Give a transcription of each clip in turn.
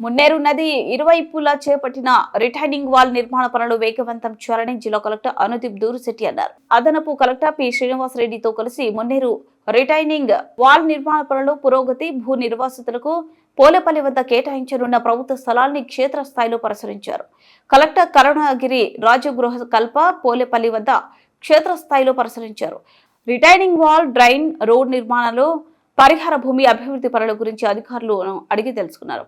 మున్నేరు నది ఇరువైపులా చేపట్టిన రిటైనింగ్ వాల్ నిర్మాణ పనులు వేగవంతం చేయాలని జిల్లా కలెక్టర్ అనుదీప్ దూరిశెట్టి అన్నారు. అదనపు కలెక్టర్ పి శ్రీనివాసరెడ్డితో కలిసి మున్నేరు రిటైనింగ్ వాల్ నిర్మాణ పనులు పురోగతి, భూ నిర్వాసితులకు పోలేపల్లి వద్ద కేటాయించనున్న ప్రభుత్వ స్థలాల్ని క్షేత్రస్థాయిలో పరిశీలించారు. కలెక్టర్ కరుణగిరి రాజగృహ కల్ప పోలేపల్లి వద్ద క్షేత్రస్థాయిలో పరిశీలించారు. రిటైనింగ్ వాల్, డ్రైన్, రోడ్ నిర్మాణాలు, పరిహార భూమి అభివృద్ధి పనుల గురించి అధికారులను అడిగి తెలుసుకున్నారు.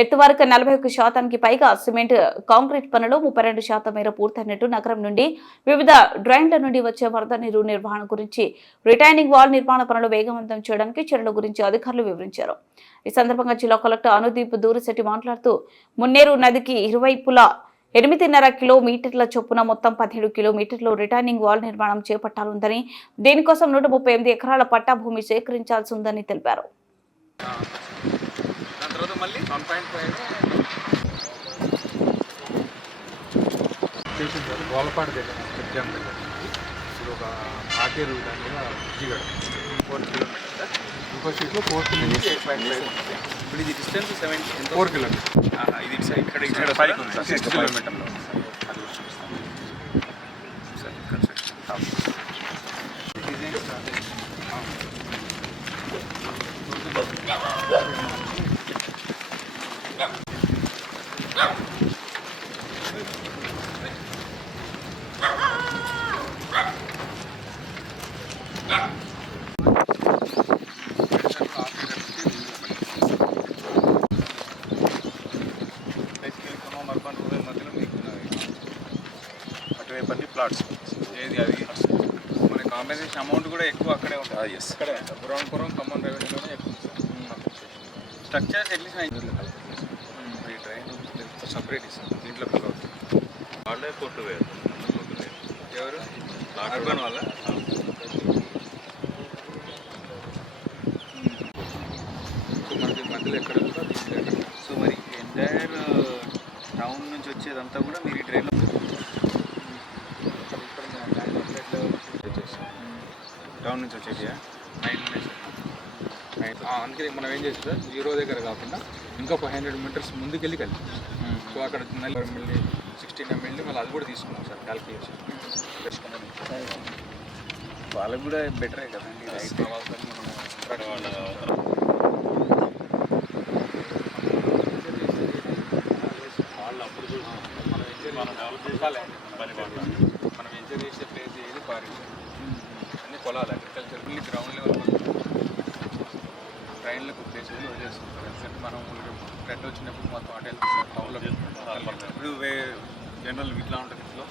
ఎత్తు వరకు 41% పైగా సిమెంట్, కాంక్రీట్ పనులు 32% మేర పూర్తయినట్టు, నగరం నుండి వివిధ డ్రైన్ల నుండి వచ్చే వరద నీరు నిర్వహణ గురించి, రిటైనింగ్ వాల్ నిర్మాణ పనులు వేగవంతం చేయడానికి చర్యల గురించి అధికారులు వివరించారు. ఈ సందర్భంగా జిల్లా కలెక్టర్ అనుదీప్ దూరిశెట్టి మాట్లాడుతూ, మున్నేరు నదికి ఇరువైపులా 8.5 కిలోమీటర్ల చొప్పున మొత్తం 17 కిలోమీటర్లు రిటైనింగ్ వాల్ నిర్మాణం చేపట్టాలుందని, దీనికోసం 138 ఎకరాల పట్టా భూమి సేకరించాల్సి ఉందని తెలిపారు. ఇంకో షీట్లో 4 నుంచి 8.5. ఇప్పుడు ఇది డిస్టెన్స్ 4 కిలోమీటర్. ఇది ఇక్కడ 6 కిలోమీటర్లో అది sir construction design start plots ఏది అది మన కాంపెన్సేషన్ అమౌంట్ కూడా ఎక్కువ అక్కడే ఉంటుంది. ఇక్కడే పురం ఖమ్మం రెవెన్యూలోనే ఎక్కువ స్ట్రక్చర్స్ అట్లీస్ట్ ఈ ట్రైన్ సపరేట్ ఇస్తాం. దీంట్లో పిక్ అవుతుంది వాళ్ళే కొట్టు వేరు ఎవరు అర్బన్ వాళ్ళ సో మనకి మధ్యలో ఎక్కడ కూడా దీంట్లో ఎక్కడ. సో మరి ఎంటైర్ టౌన్ నుంచి వచ్చేదంతా కూడా మీరు ఈ ట్రైన్లో టౌన్ నుంచి వచ్చేది 9 అందుకని మనం ఏం చేస్తాం సార్, 0 దగ్గర కాకుండా ఇంకా 500 మీటర్స్ ముందుకెళ్ళి కలిపి సో అక్కడ 16 ml మళ్ళీ అది కూడా తీసుకున్నాం సార్ క్యాల్కులేషన్. వాళ్ళకి కూడా బెటరే కదండి. వాళ్ళు అప్పుడు మనం ఎంజాయ్ చేసే ప్లేస్ ఏది పారేసాం అన్ని పొలాలు అగ్రికల్చర్ వెళ్ళి గ్రౌండ్ లెవెల్ ట్రైన్లకు ప్లేస్ వదిలేస్తుంటారు. ఎందుకంటే మనం ఫ్లడ్ వచ్చినప్పుడు మొత్తం అటే టౌన్లో ఇప్పుడు జనరల్ ఇట్లా ఉంటుంది. ఇంట్లో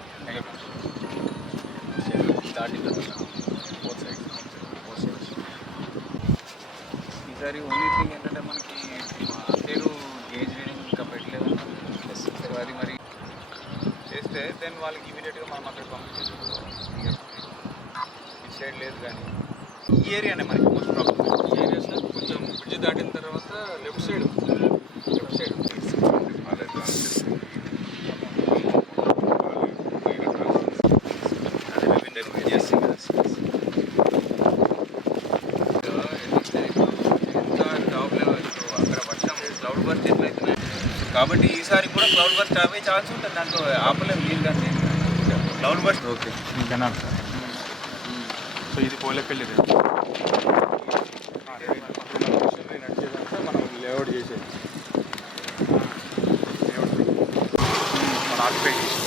దాటిన తర్వాత బోత్ సైడ్స్ ఈసారి ఓన్లీ థింగ్ ఏంటంటే మనకి పేరు గేజ్ రీడింగ్ ఇంకా పెట్టలేదు. అది మరి చేస్తే దెన్ వాళ్ళకి ఇమీడియట్గా మనం అక్కడ పంపించేస్తాం. సైడ్ లేదు కానీ ఈ ఏరియానే మనకి మోస్ట్ ప్రాబ్లమ్. ఈ ఏరియా సార్ కొంచెం బ్రిడ్జ్ దాటిన తర్వాత లెఫ్ట్ సైడ్ టాప్ లెవెల్ అక్కడ వర్షం క్లౌడ్ బర్స్ట్ ఎట్లయితున్నాయి కాబట్టి ఈసారి కూడా క్లౌడ్ బర్స్ట్ అవే ఛాన్స్ ఉంటుంది. దాంట్లో ఆపలేం నీళ్ళు కానీ cloud burst. Okay canal sir. So ఇది పోలేపల్లి నడిచేదంతా మనం లేఅవుట్ చేసేది, మనం ఆక్యుపై చేసి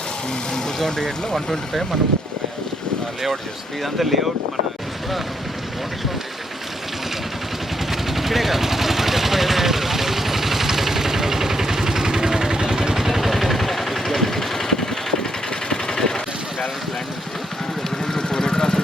2008లో 125 మనం లేఅవుట్ చేస్తాం. ఇదంతా లేఅవుట్ మన కూడా ఫౌండేషన్ చేసేది ఇక్కడే కాదు బ్యాలెన్స్ ల్యాండ్ నుంచి 4 ఎకరాస్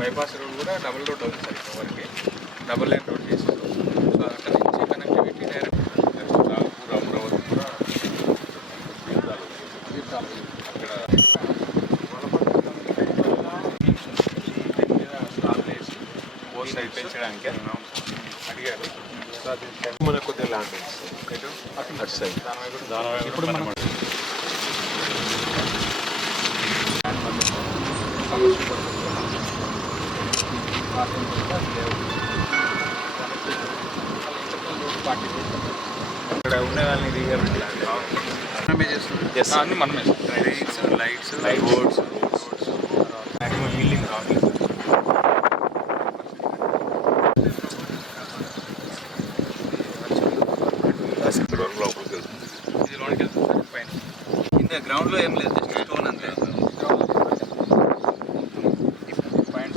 బైపాస్ రోడ్ కూడా డబుల్ రోడ్ అవుతుంది సార్. ఇక్కడ వరకు డబుల్ లైన్ రోడ్ చేసి సో అక్కడ నుంచి కనెక్టివిటీ డైరెక్ట్ పూర అమరావతి కూడా అక్కడ స్టాల్ వేసి బోత్ సైడ్ పెంచడానికి అడిగారు. సో అది మనకు కొద్దిగా ల్యాండ్ అటు సైడ్ ఇప్పుడు మనం కమర్షియల్ పర్పస్ ఇక్కడ ఉండే వాళ్ళని మనమే చేస్తున్నాం అన్ని మనమే లైట్స్ రోడ్స్ మ్యాక్సిమం బిల్డింగ్ రావట్లేదు ఇది లోనికి వెళ్తుంది సార్ పైన కింద గ్రౌండ్లో ఏం లేదు జస్ట్ స్టోన్ అంతే పైన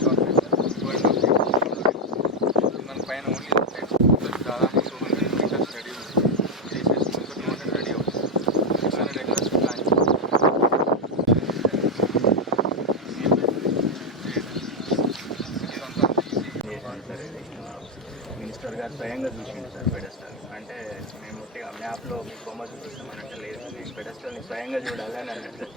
మన పైన ఓన్లీ దాదాపు 200 మీటర్స్ రెడీ ఉంది చేసేసుకుని 200 రెడీ అవుతుంది 600 ఎకర్స్ ప్లాన్ మినిస్టర్ గారు స్వయంగా చూసిండు సార్ పెడస్టల్ అంటే మేము మ్యాప్లో మీకు బొమ్మ చూపిస్తామనంటే లేదు నేను పెడస్టల్ని స్వయంగా చూడాలి అని అన్నట్టు